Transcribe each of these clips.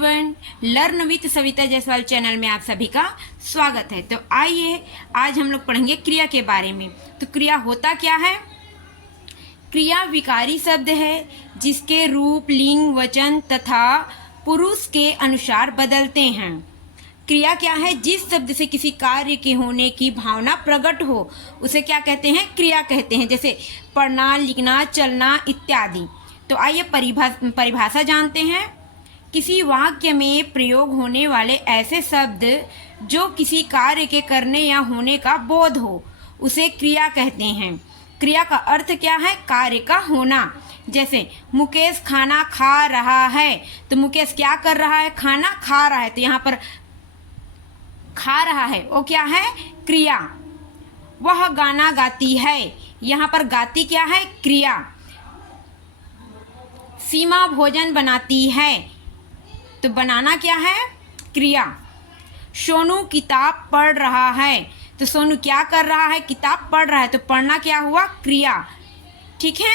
Everyone, learn with Savita Jaiswal channel में आप सभी का स्वागत है। तो आइए आज हम लोग पढ़ेंगे क्रिया के बारे में। तो क्रिया होता क्या है? क्रिया विकारी शब्द है जिसके रूप लिंग, वचन तथा पुरुष के अनुसार बदलते हैं। क्रिया क्या है? जिस शब्द से किसी कार्य के होने की भावना प्रकट हो उसे क्या कहते हैं? क्रिया कहते हैं। जैसे पढ़ना, लिखना, चलना इत्यादि। तो आइए परिभाषा जानते हैं। किसी वाक्य में प्रयोग होने वाले ऐसे शब्द जो किसी कार्य के करने या होने का बोध हो उसे क्रिया कहते हैं। क्रिया का अर्थ क्या है? कार्य का होना। जैसे मुकेश खाना खा रहा है, तो मुकेश क्या कर रहा है? खाना खा रहा है। तो यहाँ पर खा रहा है वो क्या है? क्रिया। वह गाना गाती है, यहाँ पर गाती क्या है? क्रिया। सीमा भोजन बनाती है, तो बनाना क्या है? क्रिया। सोनू किताब पढ़ रहा है, तो सोनू क्या कर रहा है? किताब पढ़ रहा है। तो पढ़ना क्या हुआ? क्रिया। ठीक है,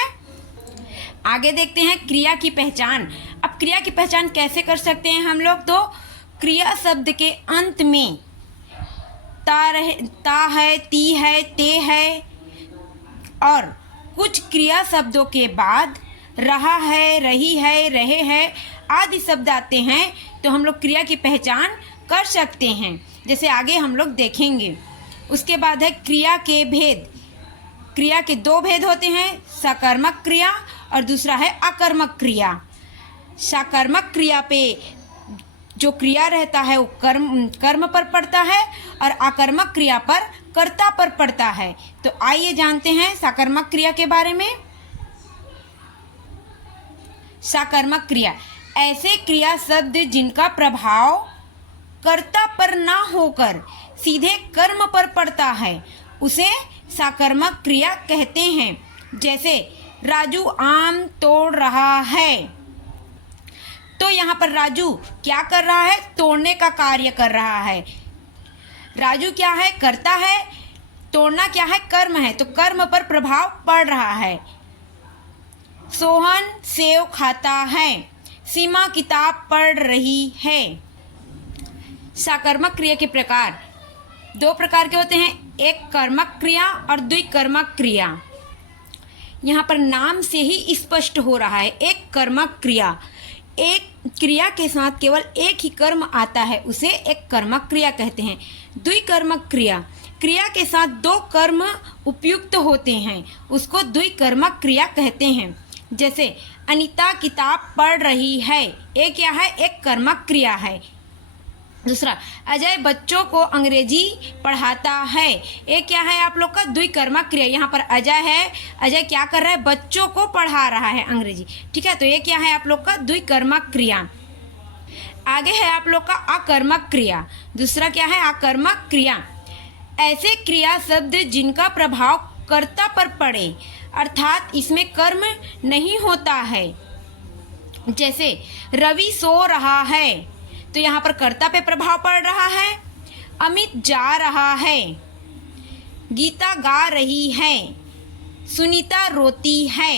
आगे देखते हैं क्रिया की पहचान। अब क्रिया की पहचान कैसे कर सकते हैं हम लोग? तो क्रिया शब्द के अंत में ता है, ती है, ते है और कुछ क्रिया शब्दों के बाद रहा है, रही है, रहे हैं आदि शब्द आते हैं, तो हम लोग क्रिया की पहचान कर सकते हैं। जैसे आगे हम लोग देखेंगे। उसके बाद है क्रिया के भेद। क्रिया के दो भेद होते हैं, सकर्मक क्रिया और दूसरा है अकर्मक क्रिया। सकर्मक क्रिया पे जो क्रिया रहता है वो कर्म पर पड़ता है और अकर्मक क्रिया पर कर्ता पर पड़ता है। तो आइए जानते हैं सकर्मक क्रिया के बारे में। सकर्मक क्रिया ऐसे क्रिया शब्द जिनका प्रभाव कर्ता पर ना होकर सीधे कर्म पर पड़ता है उसे सकर्मक क्रिया कहते हैं। जैसे राजू आम तोड़ रहा है, तो यहाँ पर राजू क्या कर रहा है? तोड़ने का कार्य कर रहा है। राजू क्या है? कर्ता है। तोड़ना क्या है? कर्म है। तो कर्म पर प्रभाव पड़ रहा है। सोहन सेव खाता है, सीमा किताब पढ़ रही है। सकर्मक क्रिया के प्रकार दो प्रकार के होते हैं, एक कर्मक क्रिया और द्विकर्मक क्रिया। यहाँ पर नाम से ही स्पष्ट हो रहा है। एक कर्मक क्रिया, एक क्रिया के साथ केवल एक ही कर्म आता है, उसे एक कर्मक क्रिया कहते हैं। द्विकर्मक क्रिया, क्रिया के साथ दो कर्म उपयुक्त होते हैं, उसको द्विकर्मक क्रिया कहते हैं। जैसे अनीता किताब पढ़ रही है, एक क्या है? एक कर्मक क्रिया है। दूसरा अजय बच्चों को अंग्रेजी पढ़ाता है, एक क्या है आप लोग का? द्विकर्मक क्रिया। यहाँ पर अजय है, अजय क्या कर रहा है? बच्चों को पढ़ा रहा है अंग्रेजी। ठीक है, तो ये क्या है आप लोग का? द्विकर्मक क्रिया। आगे है आप लोग का अकर्मक क्रिया। दूसरा क्या है? अकर्मक क्रिया ऐसे क्रिया शब्द जिनका प्रभाव कर्ता पर पड़े अर्थात इसमें कर्म नहीं होता है। जैसे रवि सो रहा है, तो यहाँ पर कर्ता पे प्रभाव पड़ रहा है। अमित जा रहा है, गीता गा रही है, सुनीता रोती है।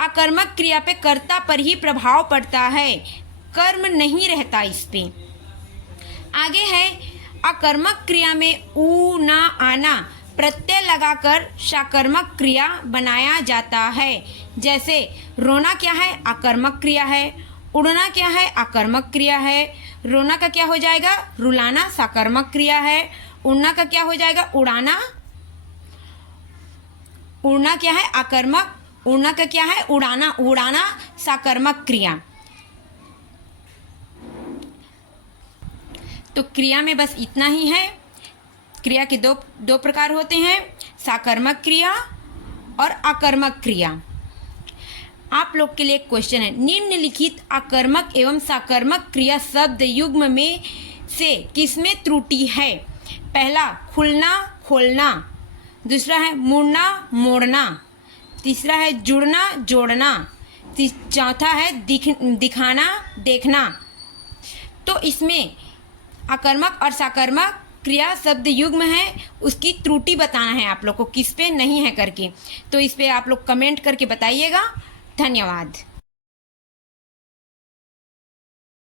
अकर्मक क्रिया पे कर्ता पर ही प्रभाव पड़ता है, कर्म नहीं रहता इस पे। आगे है अकर्मक क्रिया में ऊ ना आना प्रत्यय लगाकर सकर्मक क्रिया बनाया जाता है। जैसे रोना क्या है? अकर्मक क्रिया है। उड़ना क्या है? अकर्मक क्रिया है। रोना का क्या हो जाएगा? रुलाना सकर्मक क्रिया है। उड़ना का क्या हो जाएगा? उड़ाना। उड़ना क्या है? अकर्मक। उड़ना का क्या है? उड़ाना। उड़ाना सकर्मक क्रिया। तो क्रिया में बस इतना ही है। क्रिया के दो प्रकार होते हैं, सकर्मक क्रिया और अकर्मक क्रिया। आप लोग के लिए एक क्वेश्चन है, निम्नलिखित अकर्मक एवं सकर्मक क्रिया शब्द युग्म में से किसमें त्रुटि है? पहला खुलना खोलना, दूसरा है मुड़ना मोड़ना, तीसरा है जुड़ना जोड़ना, चौथा है दिखाना देखना। तो इसमें अकर्मक और सकर्मक क्रिया शब्द युग्म है, उसकी त्रुटि बताना है आप लोग को, किस पे नहीं है करके। तो इस पे आप लोग कमेंट करके बताइएगा। धन्यवाद।